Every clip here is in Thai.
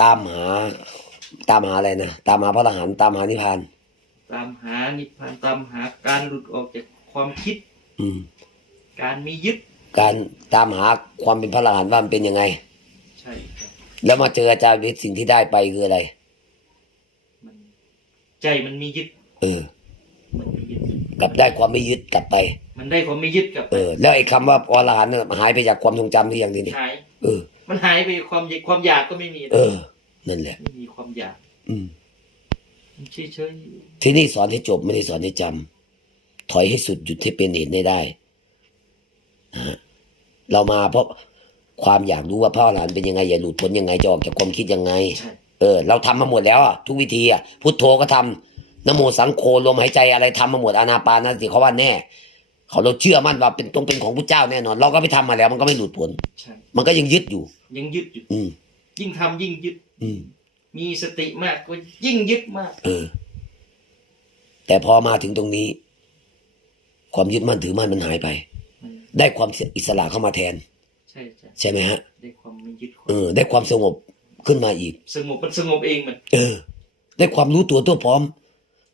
ตามหา ตามหาอะไรนะตามหาพระอรหันต์ตามหานิพพาน ตามหานิพพานตามหาการหลุดออกจากความคิด อืม การมียึด การตามหาความเป็นพระอรหันต์ว่ามันเป็นยังไง ใช่ครับแล้วมาเจออาจารย์วิทย์สิ่งที่ได้ไปคืออะไร มันใจมันมียึด เออ มันมียึด กลับได้ความไม่ยึดกลับไป มันได้ความไม่ยึดกับเออ แล้วไอ้คำว่าอรหันต์เนี่ยหายไปจากความทรงจำหรือยังทีนี้หาย เออ มันหายไปความอยากความอยากก็ไม่มี เออ นั่นแหละ ไม่มีความอยาก อืมมันเฉยเฉยที่นี่สอนให้จบไม่ได้สอนให้จำถอยให้สุดหยุดที่เป็นเหตุให้ได้นะฮะเรามาเพราะความอยากรู้ว่าพระอรหันต์เป็นยังไง อย่าหลุดพ้นยังไงจะออกจากความคิดยังไงใช่เออ เราทำมาหมดแล้วอะทุกวิธีอะพุทโธก็ทำนโมสังโฆลมหายใจอะไรทำมาหมดอานาปานสติเขาว่าแน่ เขาเราเชื่อมั่นว่าเป็นตรงเป็นของพระเจ้าแน่นอน เราก็ไปทำมาแล้วมันก็ไม่หลุดพ้นใช่มันก็ยังยึดอยู่ ยังยึดอยู่อืมยิ่งทำยิ่งยึด อืมมีสติมากก็ยิ่งยึดมาก เออ แต่พอมาถึงตรงนี้ ความยึดมั่นถือมั่นมันหายไปมันได้ความอิสระเข้ามาแทน ใช่ใช่ใช่ไหมฮะ ได้ความไม่ยึดควาเอมอได้ความสงบขึ้นมาอีก สงบมันสงบเองมัน เออ ได้ความรู้ตัวตัวพร้อม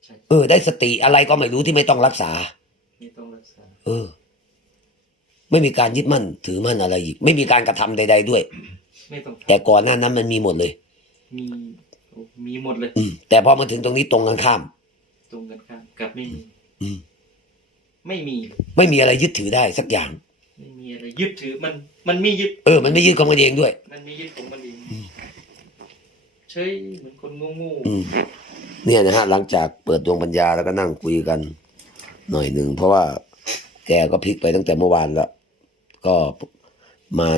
ใช่เออ ได้สติอะไรก็ไม่รู้ที่ไม่ต้องรักษา เออ ไม่มีการยึดมั่นถือมั่นอะไรอีก ไม่มีการกระทำใด ๆ ด้วย ไม่ต้องแต่ก่อนหน้านั้นมันมีหมดเลย มีโอ้มีหมดเลย อืมแต่พอมาถึงตรงนี้ตรงกันข้าม ตรงกันข้ามกับไม่มี อืมไม่มี ไม่มีอะไรยึดถือได้สักอย่าง ไม่มีอะไรยึดถือมัน มันมียึด เออ มันไม่ยึดของมันเองด้วย มันมียึดของมันเองอืมเฉยเหมือนคนงูงูอืมเนี่ยนะฮะหลังจากเปิดดวงปัญญาแล้วก็นั่งคุยกัน หน่อยหนึ่งเพราะว่า แกก็พลิกไปตั้งแต่เมื่อวานแล้ว ก็มา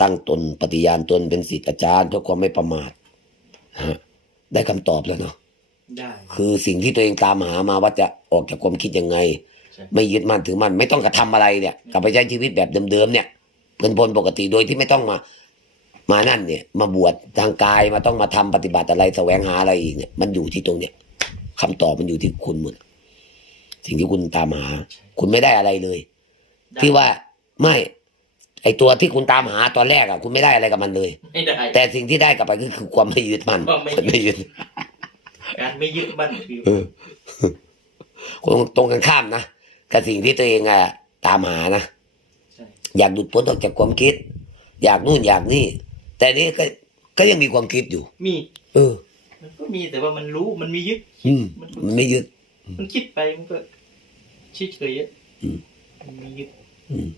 ตั้งตนปฏิญาณตนเป็นศิษย์อาจารย์เพื่อความไม่ประมาทนะฮะได้คำตอบแล้วเนาะได้คือสิ่งที่ตัวเองตามหามาว่าจะออกจากความคิดยังไงใช่ไม่ยึดมั่นถือมั่นไม่ต้องกระทำอะไรเนี่ย กลับไปใช้ชีวิตแบบเดิมๆเนี่ยเป็นพลปกติโดยที่ไม่ต้องมามานั่นเนี่ย มาบวชทางกายมาต้องมาทำปฏิบัติอะไรแสวงหาอะไรอีกเนี่ยมันอยู่ที่ตรงเนี้ยคำตอบมันอยู่ที่คุณหมด สิ่งที่คุณตามหา คุณไม่ได้อะไรเลยได้ที่ว่าไม่ไอตัวที่คุณตามหาตอนแรกอะ คุณไม่ได้อะไรกับมันเลย ไม่ได้ แต่สิ่งที่ได้กลับไปก็คือความไม่ยึดมั่นความไม่ยึดไม่ยึดการไม่ยึดมั่นคือเออคงตรงกันข้ามนะกับสิ่งที่ตัวเองอะตามหานะใช่อยากหลุดพ้นออกจากความคิด อยากนู่นอยากนี่ แต่นี่ก็ก็ยังมีความคิดอยู่ มี เออ มันก็มีแต่ว่ามันรู้มันมียึด อืมมันไม่ยึด มันคิดไปมันก็ เฉยเฉยๆอะอืมมันมียึดอืม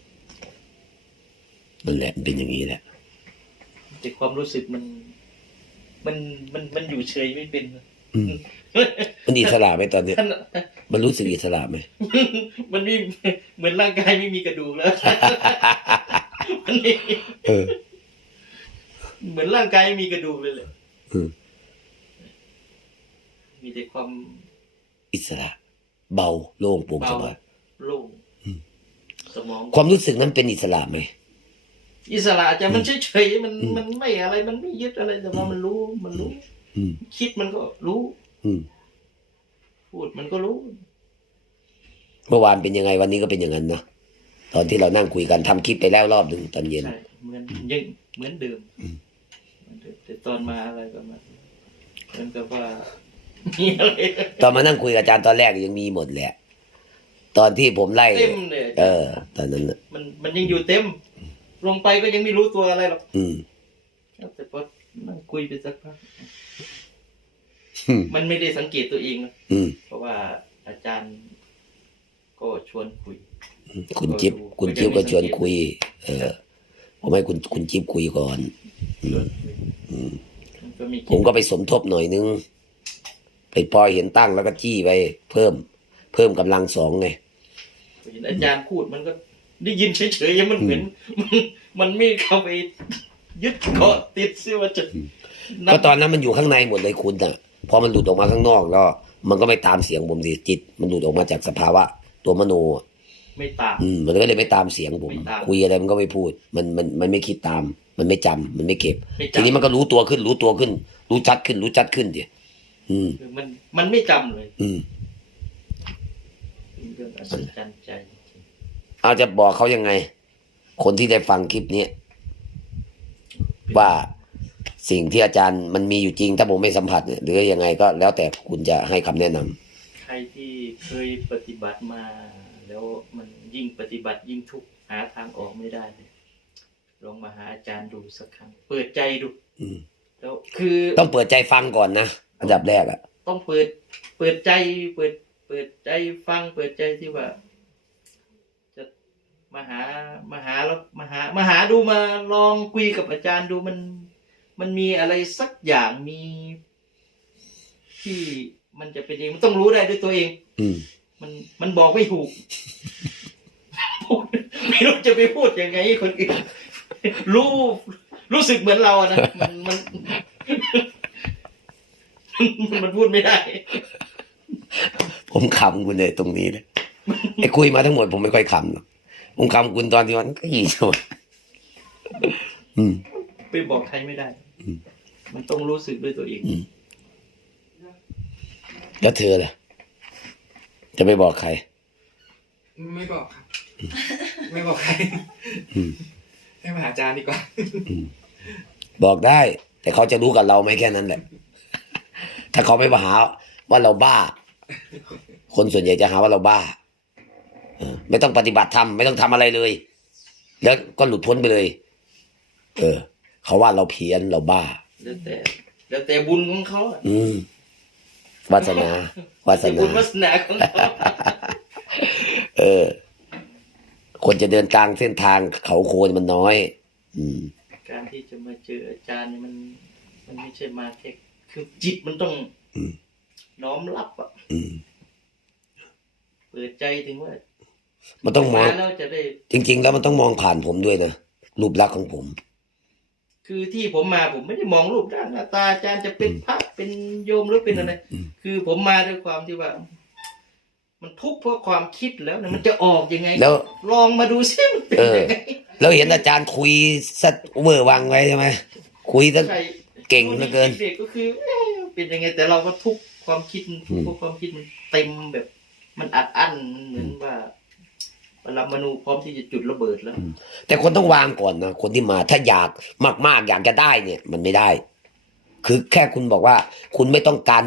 นั่นแหละมันเป็นอย่างนี้แหละแต่ความรู้สึกมัน มันมันมันอยู่เฉยไม่เป็นอืมมันอิสระไหมตอนเนี้ยท่านมันรู้สึกอิสระไหมมันไม่เหมือนร่างกายไม่มีกระดูกแล้วมันไม่เออเหมือนร่างกายไม่มีกระดูกเลยเลยอืมมีแต่ความอิสระ เบาโล่งโปร่งสเบาบายโล่งอืมสมองความรู้สึกนั้นเป็นอิสระไหมอิสระจะมันเฉยๆมันอืมมันไม่อะไร มันไม่ยึดอะไรแต่ว่ามันรู้มันรู้อืมคิดมันก็รู้อืมพูดมันก็รู้ เมื่อวานเป็นยังไงวันนี้ก็เป็นอย่างนั้นนะตอนที่เรานั่งคุยกันทำคลิปไปแล้วรอบหนึ่งตอนเย็นใช่เหมือนยังเหมือนเดิมอืมเหมือนเดิมแต่ตอนมาอะไรก็มาเหมือนกับว่า มีอะไรตอนมานั่งคุยกับอาจารย์ตอนแรกยังมีหมดแหละ ตอนที่ผมไล่ เต็มเลยเออ ตอนนั้นน่ะมันมันยังอยู่เต็ม ลงไปก็ยังไม่รู้ตัวอะไรหรอกอืม แต่พอนั่งคุยไปสักพักอืม มันไม่ได้สังเกตตัวเองนะอืม เพราะว่าอาจารย์ก็ชวนคุย คุณจิ๊บคุณจิ๊บก็ชวนคุย เออผมให้คุณคุณจิ๊บคุยก่อน ชวนคุยอืม มันก็มีผมก็ไปสมทบหน่อยนึง ไปพอเห็นตั้งแล้วก็จี้ไปเพิ่ม เพิ่มกำลังสองไงเห็นอาจารย์พูดมันก็ได้ยินเฉยๆมันเหมือนมันมันไม่เข้าไปยึดเกาะติดซิว่าจะก็ตอนนั้นมันอยู่ข้างในหมดเลยคุณอะพอมันหลุดออกมาข้างนอกแล้ว มันก็ไม่ตามเสียงผมดิจิต มันหลุดออกมาจากสภาวะ ตัวมโนอะไม่ตามอืมมันก็เลยไม่ตามเสียงผมไม่ตามคุยอะไรมันก็ไม่พูด มันมันมันไม่คิดตาม มันไม่จำมันไม่เก็บไม่ทีนี้จำมันก็รู้ตัวขึ้น รู้ตัวขึ้น รู้ชัดขึ้น รู้ชัดขึ้นเดีย อืมคือมันมันไม่จำเลยอืมเป็นเรื่องอัศจรรย์ใจจริงเอาจะบอกเขายังไง คนที่ได้ฟังคลิปนี้ว่าสิ่งที่อาจารย์มันมีอยู่จริง ถ้าผมไม่สัมผัสเนี่ยหรือยังไงก็แล้วแต่คุณจะให้คำแนะนำใครที่เคยปฏิบัติมาแล้วมันยิ่งปฏิบัติยิ่งทุกข์หาทางออกไม่ได้เลยลองมาหาอาจารย์ดูสักครั้ง เปิดใจดู อืมแล้วคือต้องเปิดใจฟังก่อนนะ อันดับแรกอะต้องเปิด เปิดใจ เปิด เปิดใจฟัง เปิดใจที่ว่า จะมาหามาหาแล้วมาหามาหาดูมาลองคุยกับอาจารย์ดูมัน มันมีอะไรสักอย่างมี ที่มันจะเป็นเองมันต้องรู้ได้ด้วยตัวเอง อืมมันมันบอกไม่ถูกพูดไม่รู้จะไปพูดยังไงให้คนอื่นรู้รู้สึกเหมือนเราอะนะมันมัน มันพูดไม่ได้ ผมขำคุณเลยตรงนี้เลยไอ้คุยมาทั้งหมดผมไม่ค่อยขำหรอกผมขำคุณตอนที่มันก็ยี่สิบอืม ไปบอกใครไม่ได้ อืม มันต้องรู้สึกด้วยตัวเอง อืมแล้วเธอล่ะ จะไปบอกใคร ไม่บอกครับ ไม่บอกใครอืม ให้มาหาอาจารย์ดีกว่า บอกได้ แต่เขาจะรู้กับเราไหมแค่นั้นแหละ ถ้าเขาไม่มาหาว่าเราบ้า คนส่วนใหญ่จะหาว่าเราบ้าเออไม่ต้องปฏิบัติธรรมไม่ต้องทำอะไรเลย แล้วก็หลุดพ้นไปเลย เออ เขาว่าเราเพี้ยนเราบ้าแล้วแต่แล้วแต่บุญของเขาอะอืมวาสนาวาสแต่นาบุญวาสนาของเขาเออ คนจะเดินกลางเส้นทางเขาโคนมันน้อย อืม การที่จะมาเจออาจารย์นี่มัน มันไม่ใช่มาแค่ คือจิตมันต้องอืมน้อมรับอะอืมเปิดใจถึงว่า มันต้องมองแล้วจะได้ จริง ๆ แล้วมันต้องมองผ่านผมด้วยนะรูปลักษณ์ของผม คือที่ผมมาผมไม่ได้มองรูปด้านหน้าตาอาจารย์จะเป็นพระเป็นโยมหรือเป็นอะไรอืมคือผมมาด้วยความที่ว่า มันทุกข์เพราะความคิดแล้วเนี่ยมันจะออกยังไง แล้ว ลองมาดูซิมันเป็นยังไงแล้วเห็นอาจารย์คุยสัตเวอร์วังไว้ใช่ไหมคุยซะใคร เก่งเหลือเกินเด็กก็คือเอ๊ะเป็นยังไงแต่เราก็ทุกข์ความคิดมันทุกข์อืมเพราะความคิดมันเต็มแบบ มันอัดอั้นมันเหมือนว่าปรมาณูพร้อมที่จะจุดระเบิดแล้ว แต่คนต้องวางก่อนนะคนที่มาถ้าอยากมากๆอยากจะได้เนี่ย มันไม่ได้ คือแค่คุณบอกว่า คุณไม่ต้องการ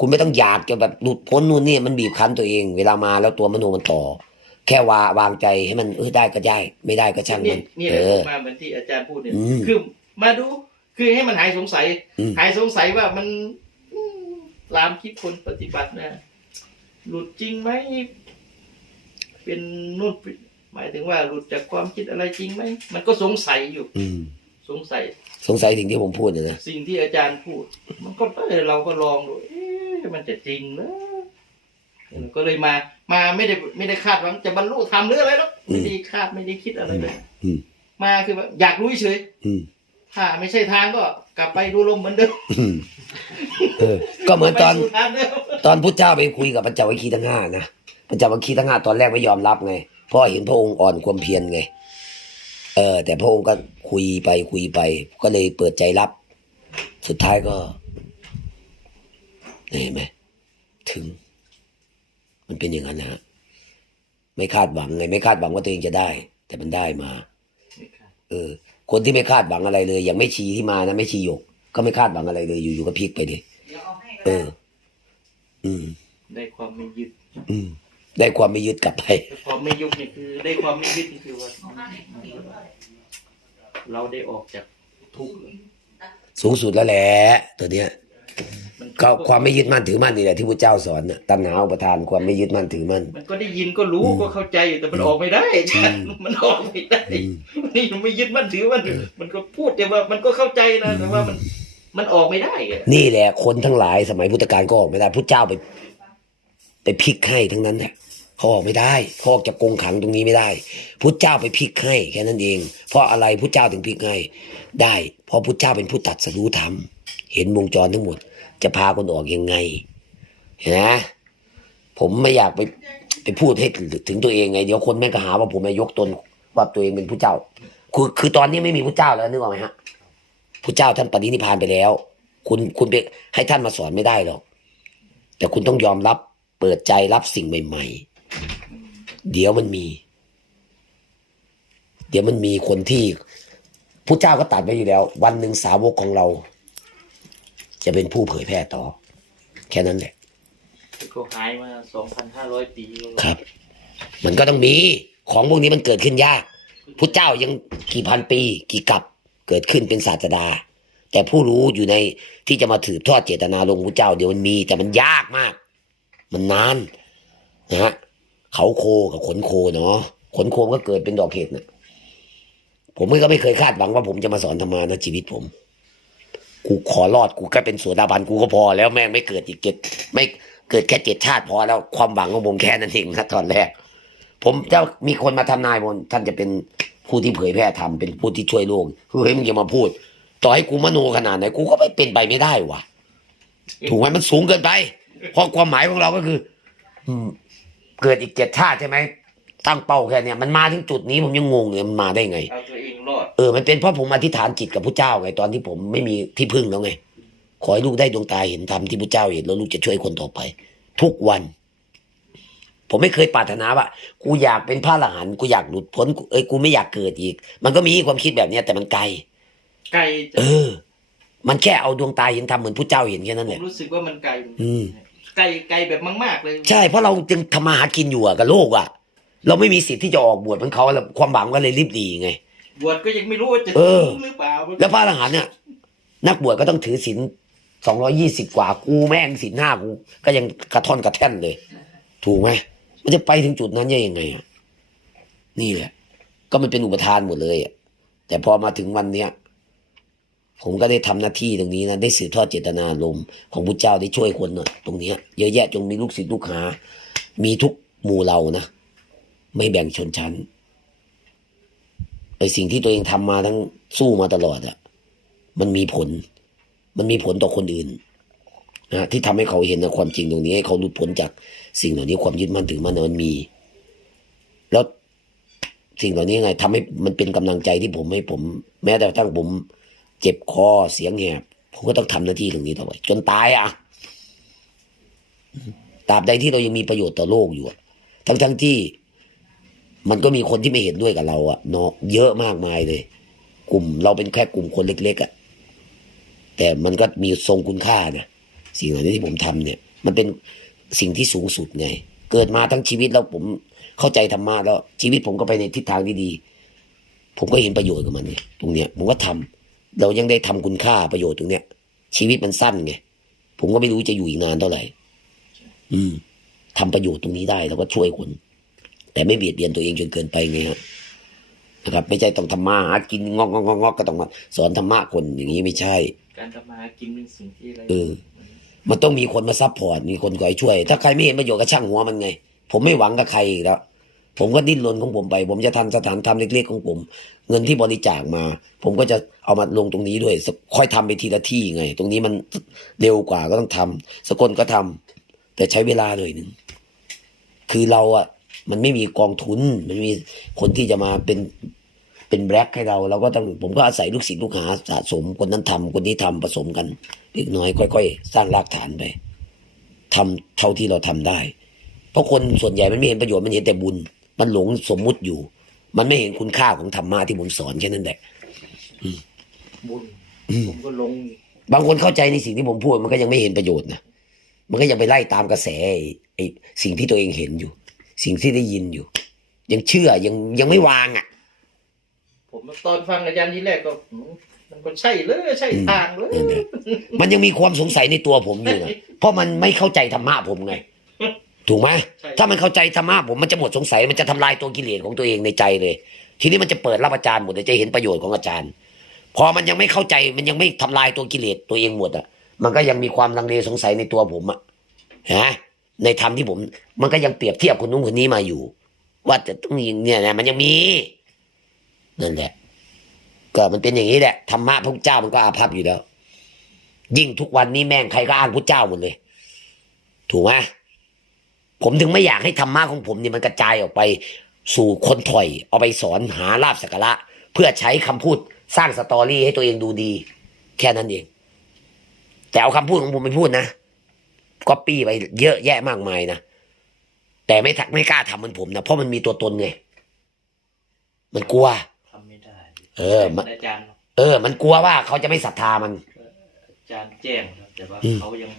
คุณไม่ต้องอยากจะแบบหลุดพ้นนู่นนี่มันบีบคั้นตัวเอง เวลามาแล้วตัวมโนมันต่อ แค่วาวางใจให้มันเออได้ก็ได้ ไม่ได้ก็ช่างนี่มันนี่แหเอละผอมมาเหมือนที่อาจารย์พูดเนี่ยอืม คือมาดู คือให้มันหายสงสัย อืม หายสงสัยว่ามันอืมตามคิดคนปฏิบัตินะหลุดจริงไหมเป็นนู่นเป็นหมายถึงว่าหลุดจากความคิดอะไรจริงไหมมันก็สงสัยอยู่อืม สงสัย สงสัยสิ่งที่ผมพูดเนี่ยนะ สิ่งที่อาจารย์พูด มันก็เออเราก็ลองดูเอ๊ะมันจะจริงเหรอก็เลยมา มาไม่ได้ไม่ได้คาดหวังจะบรรลุธรรมหรืออะไรหรอกไม่ได้คาดไม่ได้คิดอะไรเลยอืม มาคือแบบอยากรู้เฉยอืม ถ้าไม่ใช่ทางก็กลับไปดูลมเหมือนเดิมเออ ก็เหมือนตอน ไปสู่ทางเดิมตอนพุทธเจ้าไปคุยกับพระเจ้าวิคีทั้งห้านะพระเจ้าวิคีทั้งห้าตอนแรกไม่ยอมรับไงเพราะเห็นพระองค์อ่อนความเพียรไง เออ แต่พระองค์ก็คุยไปคุยไป ก็เลยเปิดใจรับ สุดท้ายก็เห็นไหมถึง มันเป็นอย่างนั้นนะฮะไม่คาดหวังไง ไม่คาดหวังว่าตัวเองจะได้ แต่มันได้มา เออ คนที่ไม่คาดหวังอะไรเลย อย่างไม่ชีที่มานะไม่ชีหยก ก็ไม่คาดหวังอะไรเลย อยู่ๆก็พลิกไปดิเออ อืม ได้ความไม่ยึดอืม ได้ความไม่ยึดกลับไปความไม่ยุบนี่คือ ได้ความไม่ยึดนี่คือว่าเราได้ออกจากทุกข์สูงสุดแล้วแหละตัวเนี้ยมัน ก็ความไม่ยึดมั่นถือมั่นนี่แหละที่พระเจ้าสอนน่ะตัณหาอุปทานความไม่ยึดมั่นถือมั่นมันก็ได้ยินก็รู้อืมก็เข้าใจอยู่แต่มันออกไม่ได้อาจารย์อืมมันออกไม่ได้อืมนี่มันไม่ยึดมั่นถือมันมันก็พูดแต่ว่ามันก็เข้าใจนะแต่ว่ามันมันออกไม่ได้อะนี่แหละคนทั้งหลายสมัยพุทธกาลก็ออกไม่ได้พระเจ้าไป ไปพลิกให้ทั้งนั้นแหละเขาออกไม่ได้เขาออกจากกรงขังตรงนี้ไม่ได้พุทธเจ้าไปพลิกให้แค่นั้นเอง เพราะอะไรพุทธเจ้าถึงพลิกให้ได้ เพราะพุทธเจ้าเป็นผู้ตัดสรู้ธรรมเห็นวงจรทั้งหมด จะพาคนออกยังไงเห็นไหมผมไม่อยากไปไปพูดให้ถึงตัวเองไง เดี๋ยวคนแม่งก็หาว่าผมมายกตนว่าตัวเองเป็นผู้เจ้า คือคือตอนนี้ไม่มีผู้เจ้าแล้วนึกออกไหมฮะผู้เจ้าท่านปฏินิพพานไปแล้ว คุณคุณไปให้ท่านมาสอนไม่ได้หรอกแต่คุณต้องยอมรับเปิดใจรับสิ่งใหม่ ๆ เดี๋ยวมันมี เดี๋ยวมันมีคนที่ผู้เจ้าก็ตัดไปอยู่แล้ว วันหนึ่งสาวกของเรา จะเป็นผู้เผยแพร่ต่อ แค่นั้นแหละเขาหายมาสองพันห้าร้อยปีแล้วครับ มันก็ต้องมีของพวกนี้มันเกิดขึ้นยากพุทธเจ้ายังกี่พันปี กี่กับเกิดขึ้นเป็นศาสดา แต่ผู้รู้อยู่ในที่จะมาถือทอดเจตนาลงพุทธเจ้า เดี๋ยวมันมี แต่มันยากมาก มันนานนะฮะเขาโคกับขนโคเนาะขนโคก็เกิดเป็นดอกเห็ดนะผมก็ไม่เคยคาดหวังว่าผมจะมาสอนธรรมานะชีวิตผม กูขอรอดกูแค่เป็นโสดาบันกูก็พอแล้วแม่งไม่เกิดอีกเจ็ดไม่เกิดแค่เจ็ดชาติพอแล้วความหวังของผมแค่นั้นเองนะตอนแรก ผมจะมีคนมาทำนายบนท่านจะเป็นผู้ที่เผยแพร่ธรรมเป็นผู้ที่ช่วยโลกเฮ้ยมึงอย่ามาพูด ต่อให้กูมโนขนาดไหนกูก็ไม่เป็นไปไม่ได้วะถูกไหมมันสูงเกินไปเพราะความหมายของเราก็คือเกิดอีกเจ็ดชาติใช่ไหม ตั้งเป้าแค่เนี้ยมันมาถึงจุดนี้ผมยังงงเลยมันมาได้ไง เอาตัวเองรอดเออมันเป็นเพราะผมอธิษฐานจิตกับพระเจ้าไงตอนที่ผมไม่มีที่พึ่งแล้วไงขอให้ลูกได้ดวงตาเห็นธรรมที่พระเจ้าเห็นแล้วลูกจะช่วยคนต่อไป ทุกวัน ผมไม่เคยปรารถนาว่ากูอยากเป็นพระอรหันต์กูอยากหลุดพ้นกูเอ้ยกูไม่อยากเกิดอีก มันก็มีความคิดแบบเนี้ยแต่มันไกล ไกลจะเออ มันแค่เอาดวงตาเห็นธรรมเหมือนพระเจ้าเห็นแค่นั้นผแหมละ รู้สึกว่ามันไกลอืม ไกลไกลแบบมากๆเลย ใช่เพราะเราจึงทำมาหากินอยู่อะกับโลกอะ เราไม่มีสิทธิ์ที่จะออกบวชเหมือนเขาแล้วความหวังก็เลยรีบหลีไง บวชก็ยังไม่รู้ว่าจะเออ ถึงหรือเปล่าแล้วพระอรหันต์เนี่ยนักบวชก็ต้องถือศีลสองร้อยี่สิบกว่ากูแม่งศีลห้ากู ก็ยังกระท่อนกระแท่นเลย ถูกไหมมันจะไปถึงจุดนั้นได้ยังไงอะนี่แหละ ก็มันเป็นอุปทานหมดเลยอะแต่พอมาถึงวันเนี้ยผมก็ได้ทำหน้าที่ตรงนี้นะได้สืบทอดเจตนารมณ์ของพระเจ้าได้ช่วยคนน่ะตรงเนี้ยเยอะแยะจงมีลูกศิษย์ลูกหา มีทุกหมู่เรานะ ไม่แบ่งชนชั้นไอสิ่งที่ตัวเองทำมาทั้งสู้มาตลอดอะมันมีผล มันมีผลต่อคนอื่นนะที่ทำให้เขาเห็นนะความจริงตรงนี้ให้เขาหลุดพ้นจากสิ่งเหล่านี้ความยึดมั่นถือมั่นนะมันมี แล้วสิ่งเหล่านี้ไงทำให้มันเป็นกำลังใจที่ผมให้ผม แม้แต่ทั่งผม เจ็บคอเสียงแหบผมก็ต้องทำหน้าที่ตรงนี้ต่อไปจนตายอะตราบใดที่เรายังมีประโยชน์ต่อโลกอยู่ทั้งทั้งที่ มันก็มีคนที่ไม่เห็นด้วยกับเราอะเนาะเยอะมากมายเลย กลุ่มเราเป็นแค่กลุ่มคนเล็กๆอะแต่มันก็มีทรงคุณค่านะสิ่งเหล่านี้ที่ผมทำเนี่ย มันเป็นสิ่งที่สูงสุดไง เกิดมาทั้งชีวิตแล้วผมเข้าใจธรรมะแล้ว ชีวิตผมก็ไปในทิศทางที่ดี ผมก็เห็นประโยชน์กับมันไงตรงเนี้ยผมก็ทำเรายังได้ทำคุณค่าประโยชน์ตรงเนี้ย ชีวิตมันสั้นไงผมก็ไม่รู้จะอยู่อีกนานเท่าไหร่ อืมทำประโยชน์ตรงนี้ได้แล้วก็ช่วยคน แต่ไม่เบียดเบียนตัวเองจนเกินไปไงฮะนะครับ ไม่ใช่ต้องทำมาหากินงอกงอกงอกงอกก็ต้องมาสอนธรรมะคนอย่างนี้ไม่ใช่ การทำมาหากินเป็นสิ่งที่อะไรเออ มันต้องมีคนมาซัพพอร์ตมีคนคอยช่วย ถ้าใครไม่เห็นประโยชน์ก็ช่างหัวมันไง ผมไม่หวังกับใครอีกแล้วผมก็ดิ้นรนของผมไป ผมจะทำสถานทำเล็กๆของผม เงินที่บริจาคมา ผมก็จะเอามาลงตรงนี้ด้วย ค่อยทำไปทีละที่ไง ตรงนี้มันเร็วกว่าก็ต้องทำสกลก็ทำแต่ใช้เวลาหน่อยหนึ่งคือเราอะ มันไม่มีกองทุน มันไม่มีคนที่จะมาเป็นเป็นแบล็กให้เราเราก็ต้องผมก็อาศัยลูกศิษย์ลูกหาสะสมคนนั้นทำคนนี้ทำผสมกันเล็กน้อยค่อย ๆ สร้างรากฐานไปทำเท่าที่เราทำได้ เพราะคนส่วนใหญ่มันไม่เห็นประโยชน์มันเห็นแต่บุญ มันหลงสมมุติอยู่ มันไม่เห็นคุณค่าของธรรมะที่ผมสอนแค่นั้นแหละบุญอืมผมก็ลง บางคนเข้าใจในสิ่งที่ผมพูดมันก็ยังไม่เห็นประโยชน์นะมันก็ยังไปไล่ตามกระแสไอ้ไอ้สิ่งที่ตัวเองเห็นอยู่ สิ่งที่ได้ยินอยู่ ยังเชื่อยังยังไม่วางอะ ผมตอนฟังอาจารย์ที่แรกก็อืมมันก็ใช่เลยใช่ทางเลยนั่นแหละมันยังมีความสงสัยในตัวผมอยู่นะเพราะมันไม่เข้าใจธรรมะผมไง ถูกไหมใช่ถ้ามันเข้าใจธรรมะผมมันจะหมดสงสัยมันจะทำลายตัวกิเลสของตัวเองในใจเลย ทีนี้มันจะเปิดรับอาจารย์หมดเลยจะเห็นประโยชน์ของอาจารย์ พอมันยังไม่เข้าใจมันยังไม่ทำลายตัวกิเลสตัวเองหมดอะ มันก็ยังมีความลังเลสงสัยในตัวผมอะฮะ ในธรรมที่ผม มันก็ยังเปรียบเทียบคนนู้นคนนี้มาอยู่ ว่าจะต้องมีเนี่ยนะมันยังมีนั่นแหละก็มันเป็นอย่างนี้แหละธรรมะพระเจ้ามันก็อาภัพอยู่แล้ว ยิ่งทุกวันนี้แม่งใครก็อ้างพุทธเจ้าหมดเลย ถูกไหมผมถึงไม่อยากให้ธรรมะของผมเนี่ยมันกระจายออกไป สู่คนถอย เอาไปสอนหาลาบสักระเพื่อใช้คำพูดสร้างสตอรี่ให้ตัวเองดูดี แค่นั้นเอง แต่เอาคำพูดของผมไปพูดนะ ก็ปี้ไปเยอะแยะมากมายนะแต่ไม่ทักไม่กล้าทำเหมันผมนะเพราะมันมีตัวตนไงมันกลัว ทำไม่ได้เออมัน อาจารย์เออ มันกลัวว่าเขาจะไม่ศรัทธามันจารย์แจ้งครับแต่ว่าอืม เขายัง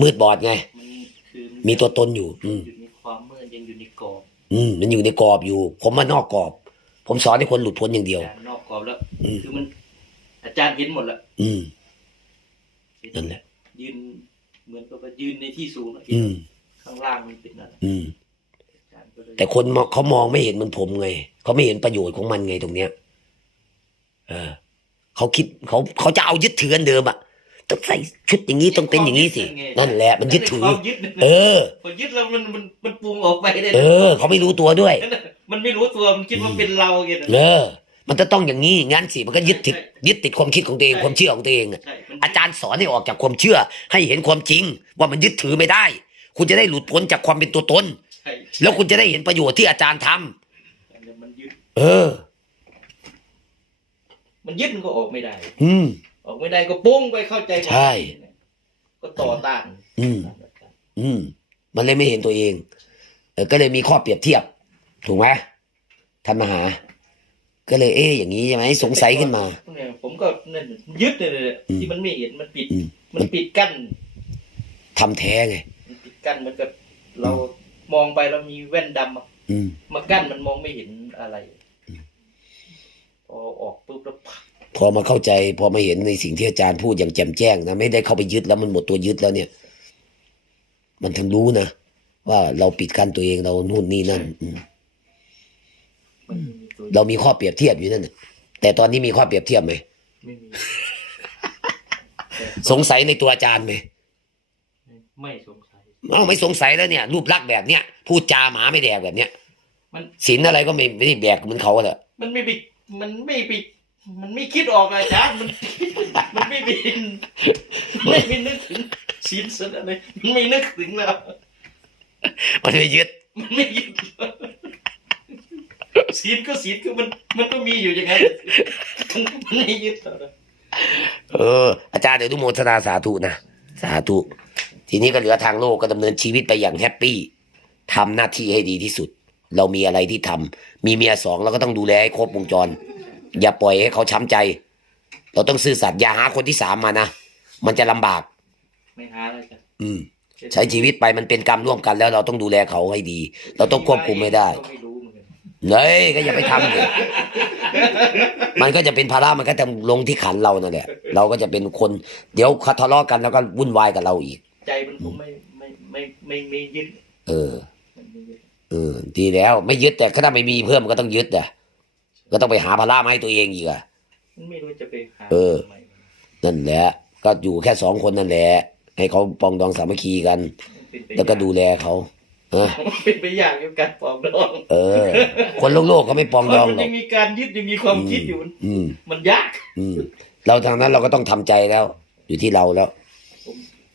มืดบอดไง มันคือมีตัวตนอยู่ อืม อยู่ในความมืดยังอยู่ในกรอบอืม มันอยู่ในกรอบอยู่ ผมมานอกกรอบ ผมสอนให้คนหลุดพ้นอย่างเดียว อาจารย์นอกกรอบแล้ว อืม คือมัน อาจารย์เห็นหมดแล้วอืมเห็นั่นแหละ ยืน เหมือนกับว่ายืนในที่สูงอะอืม ข้างล่างมันเป็นอะไรอืม อาจารย์ก็เลยแต่คนมองเขามองไม่เห็นเหมันผมไงเขาไม่เห็นประโยชน์ของมันไงตรงเนี้ย เออเขาคิดเขาเขาจะเอายึดถืออันเดิมอะต้องใส่ชุดอย่างนี้ต้องเป็นอย่างนี้สินั่นแหละมันยึดถือ ความยึดเออ พอยึดแล้วมันมันมันปรุงออกไปได้เออเขาไม่รู้ตัวด้วย มันไม่รู้ตัวมันคิดว่าเป็นเราเองเออ มันจะต้องอย่างนี้งั้นสิมันก็ยึดติดยึดติดความคิดของตัวเองความเชื่อของตัวเองอะใช่มันอาจารย์สอนให้ออกจากความเชื่อ ให้เห็นความจริง ว่ามันยึดถือไม่ได้ คุณจะได้หลุดพ้นจากความเป็นตัวตน ใช่แล้วคุณจะได้เห็นประโยชน์ที่อาจารย์ทำมันยึดเออ มันยึดมันก็ออกไม่ได้ อืม ออกไม่ได้ก็ปุ้งไปเข้าใจใช่ ก็ต่อต้านอืม อืม มันเลยไม่เห็นตัวเองเออก็เลยมีข้อเปรียบเทียบ ถูกไหมท่านมหา ก็เลยเอ๊ะอย่างนี้ใช่ไหมสงสัยขึ้นมาเนี่ยผมก็นั่นยึดเลยเลยอืมที่มันไม่เห็นมันปิดอืมมันปิดกั้นทำแท้ไงมันปิดกั้นเหมันกับเรามองไปเรามีแว่นดำอะอืมมากั้นมันมองไม่เห็นอะไรพอออกปุ๊บแล้วพักพอมาเข้าใจ พอมาเห็นในสิ่งที่อาจารย์พูดอย่างแจ่มแจ้งนะไม่ได้เข้าไปยึดแล้วมันหมดตัวยึดแล้วเนี่ย มันถึงรู้นะว่าเราปิดกั้นตัวเองเรานู่นนี่นั่นอืมมันไม่มีตัว เรามีข้อเปรียบเทียบอยู่นั่นน่ะแต่ตอนนี้มีข้อเปรียบเทียบไหมไม่มีสงสัยในตัวอาจารย์ไหมไม่สงสัยเอ้าไม่สงสัยแล้วเนี่ย รูปลักษณ์แบบเนี้ยพูดจาหมาไม่แดกแบบเนี้ยมันศีลอะไรก็ไม่ไม่ได้แบกเหมือนเขาแหละมันไม่ไปมันไม่ไปมันไม่คิดออกอะอาจารย์มัน มันไม่บินไม่ไม่นึกถึงศีลสันอะไรมันไม่นึกถึงแล้วมันไม่ยึดมันไม่ยึด ศีลก็ศีลคือมันมันก็มีอยู่อย่างนั้นมันไม่ยึดหรอกเออ อาจารย์เดี๋ยวทุโมทนาสาธุนะสาธุ ทีนี้ก็เหลือทางโลกก็ดำเนินชีวิตไปอย่างแฮปปี้ทำหน้าที่ให้ดีที่สุด เรามีอะไรที่ทำมีเมียสองเราก็ต้องดูแลให้ครบวงจร อย่าปล่อยให้เขาช้ำใจ เราต้องซื่อสัตย์อย่าหาคนที่สามมานะมันจะลำบากไม่หาอะไรจ้ะอืมใช้ชีวิตไปมันเป็นกรรมร่วมกันแล้วเราต้องดูแลเขาให้ดี เราต้องควบคุมไม่ได้ก็ไม่รู้ เหมือนกันเฮ้ยก็อย่าไปทำเลยมันก็จะเป็นภาระมันก็จะลงที่ขันเรานั่นแหละ เราก็จะเป็นคน เดี๋ยวเขาทะเลาะกันแล้วก็วุ่นวายกับเราอีก ใจมันผมไม่ไม่ไม่ไม่ไม่ยึด เออมันไม่ยึดเออ ดีแล้ว ไม่ยึดแต่ถ้าไม่มีเพิ่มก็ต้องยึดอะก็ต้องไปหาภาระมาให้ตัวเองอีกอะมันไม่รู้จะไปหาเออทำไมนั่นแหละ ก็อยู่แค่สองคนนั่นแหละ ให้เขาปรองดองสามัคคีกันมันเป็นไปแล้วก็ดูแลเขา เออมันเป็นไปยากกับการปลองดองเออ คนโลกโลกเขาไม่ปรองดองมันหรอยักงมีการยึดยังมีความคิดอยู่มันอืม มันยาก อืม เราทางนั้นเราก็ต้องทำใจแล้ว อยู่ที่เราแล้ว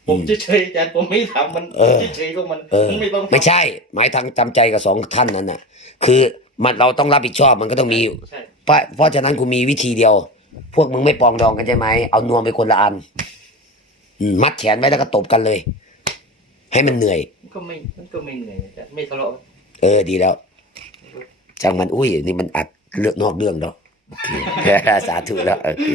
ผมเฉยๆอาจารย์ผมไม่ทำมันเออ เฉยๆก็มันเออมันไม่ต้องทำไม่ใช่ หมายทางจำใจกับสองท่านนั้นน่ะ คือมันเราต้องรับผิดชอบมันก็ต้องมี ใช่เพราะเพราะฉะนั้นกูมีวิธีเดียว พวกมึงไม่ปรองดองกันใช่ไหม เอานวมไปคนละอันอืมมัดแขนไว้แล้วก็ตบกันเลย ให้มันเหนื่อยมัน ก็ไม่มันก็ไม่เหนื่อยไม่ทะเลาะเออดีแล้วจังมันอุ้ยนี่มันอัดเลือกนอกเรื่องเนาะโอเคสาธุแล้วโอเค